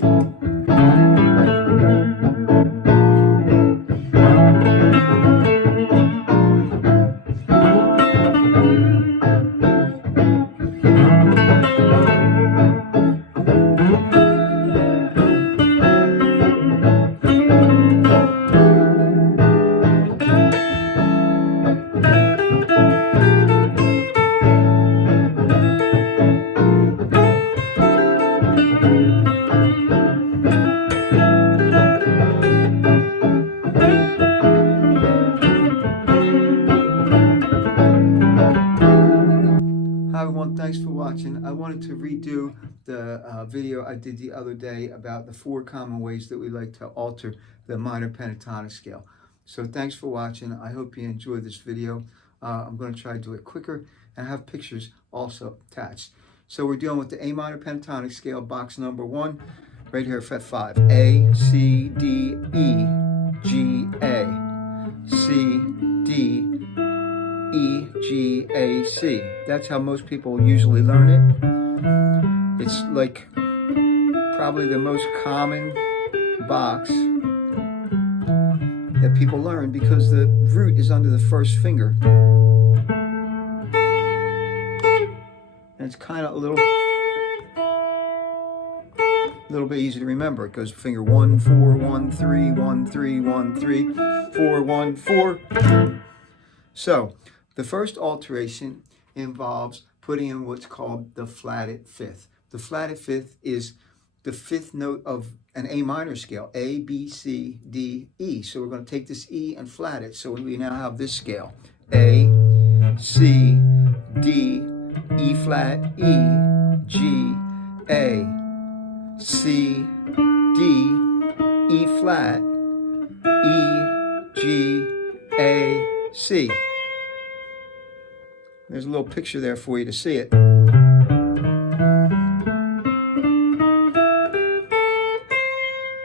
Hi everyone, thanks for watching. I wanted to redo the video I did the other day about the 4 common ways that we like to alter the minor pentatonic scale. So thanks for watching. I hope you enjoyed this video. I'm going to try to do it quicker and have pictures also attached. So we're dealing with the A minor pentatonic scale, box number 1, right here, fret 5. A, C, D, E, G, A, C, D, E, G, A, C. That's how most people usually learn it. It's like probably the most common box that people learn because the root is under the first finger. And it's kind of a little bit easy to remember. It goes finger 1, 4, 1, 3, 1, 3, 1, 3, 4, 1, 4. So, the first alteration involves putting in what's called the flatted fifth. The flatted fifth is the 5th note of an A minor scale, A, B, C, D, E. So we're going to take this E and flat it. So we now have this scale, A, C, D, E flat, E, G, A, C, D, E flat, E, G, A, C. There's a little picture there for you to see it.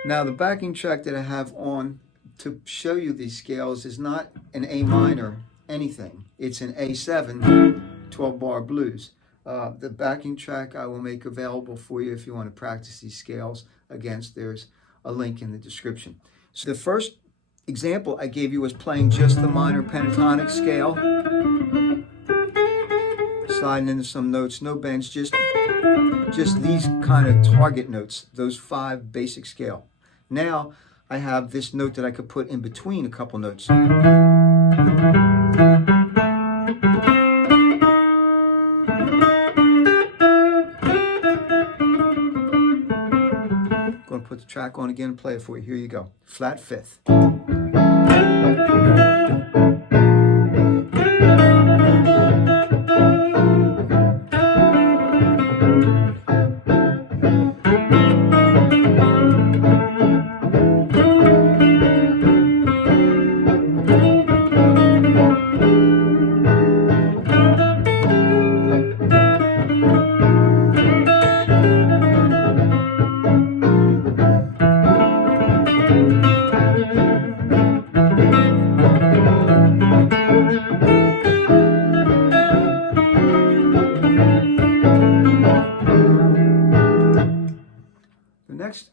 Now the backing track that I have on to show you these scales is not an A minor anything. It's an A7 12-bar blues. The backing track I will make available for you if you want to practice these scales. Again, there's a link in the description. So the first example I gave you was playing just the minor pentatonic scale. Sliding into some notes, no bends, just these kind of target notes, those 5 basic scale. Now I have this note that I could put in between a couple notes. I'm going to put the track on again and play it for you. Here you go. Flat 5th.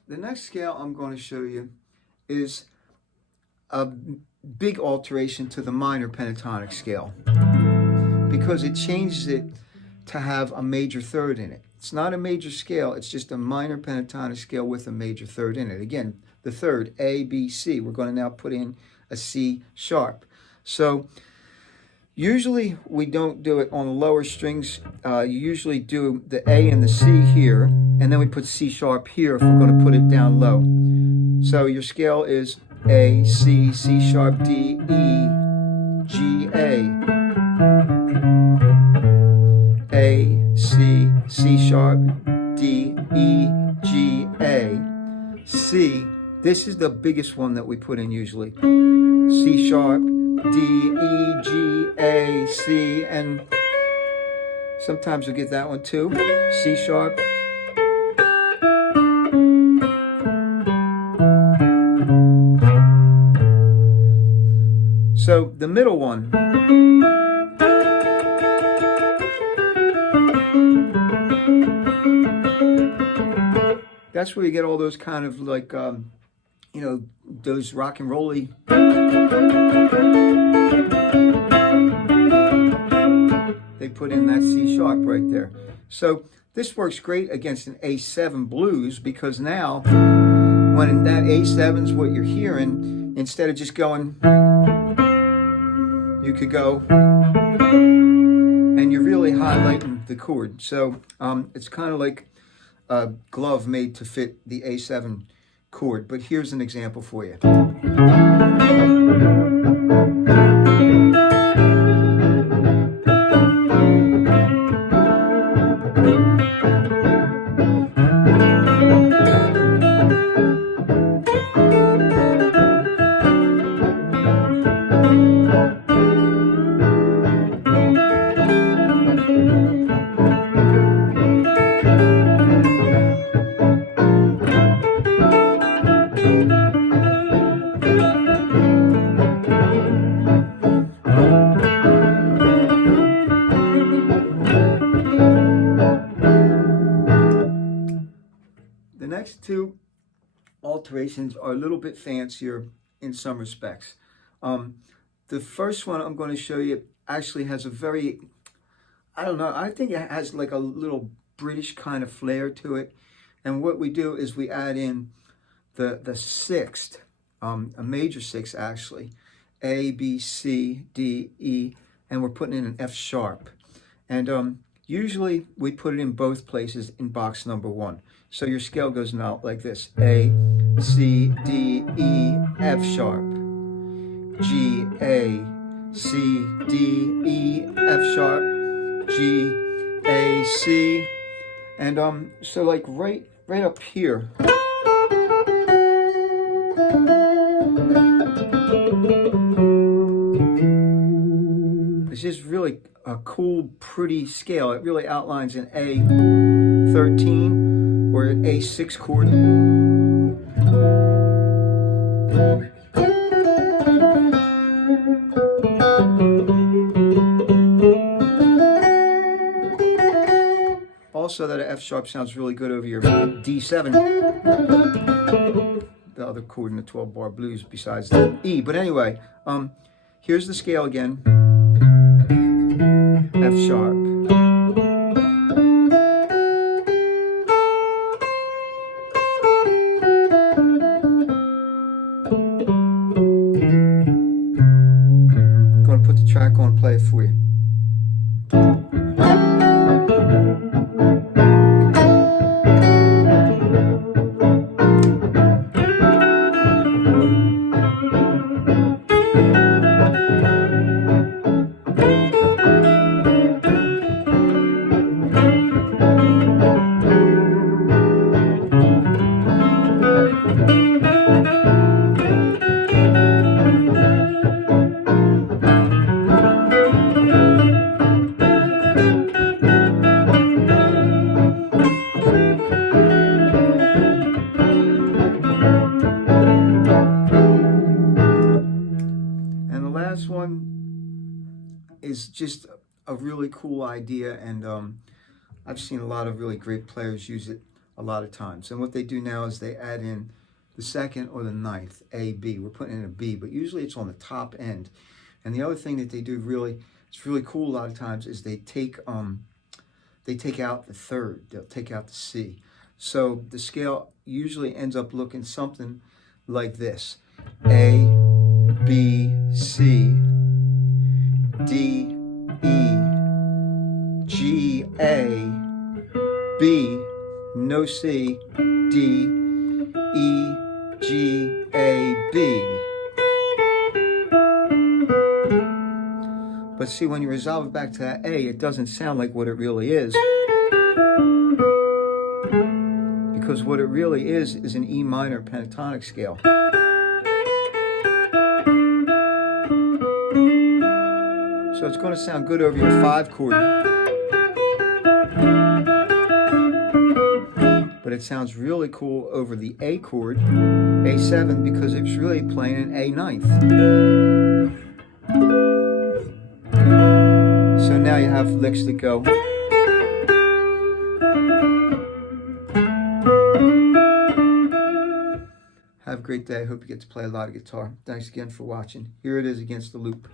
The next scale I'm going to show you is a big alteration to the minor pentatonic scale because it changes it to have a major third in it. It's not a major scale, it's just a minor pentatonic scale with a major third in it. Again, the third, A, B, C. We're going to now put in a C sharp. So usually we don't do it on the lower strings. You usually do the A and the C here, and then we put C sharp here if we're going to put it down low. So your scale is A, C, C sharp, D, E, G, A, C, C sharp, D, E, G, A, C. This is the biggest one that we put in usually. C sharp, D, E, G, A, C, and sometimes you'll get that one too. C sharp. So the middle one. that's where you get all those kind of like, you know, those rock and rolly. They put in that C sharp right there. So this works great against an A7 blues, because now when that A7 is what you're hearing, instead of just going, you could go, and you're really highlighting the chord. So it's kind of like a glove made to fit the A7 chord. But here's an example for you. The next two alterations are a little bit fancier in some respects. The first one I'm going to show you actually has a very, I don't know, I think it has like a little British kind of flair to it. And what we do is we add in the sixth, a major sixth actually, A, B, C, D, E, and we're putting in an F sharp. And usually we put it in both places in box number 1. So your scale goes out like this: A, C, D, E, F sharp, G, A, C, D, E, F sharp, G, A, C, and so like right up here. This is really a cool, pretty scale. It really outlines an A13 or an A6 chord. Also, that F sharp sounds really good over your D7, the other chord in the 12-bar blues besides the E. But anyway, here's the scale again. F sharp. I'm going to put the track on and play it for you. Last one is just a really cool idea, and I've seen a lot of really great players use it a lot of times. And what they do now is they add in the second or the ninth, A, B. We're putting in a B, but usually it's on the top end. And the other thing that they do it's really cool a lot of times, is they take out the third. They'll take out the C. So the scale usually ends up looking something like this: A, B, C, D, E, G, A, B, no C, D, E, G, A, B. But see, when you resolve it back to that A, it doesn't sound like what it really is. Because what it really is an E minor pentatonic scale. So it's going to sound good over your 5 chord. But it sounds really cool over the A chord, A7, because it's really playing an A ninth. So now you have licks that go. Have a great day. I hope you get to play a lot of guitar. Thanks again for watching. Here it is against the loop.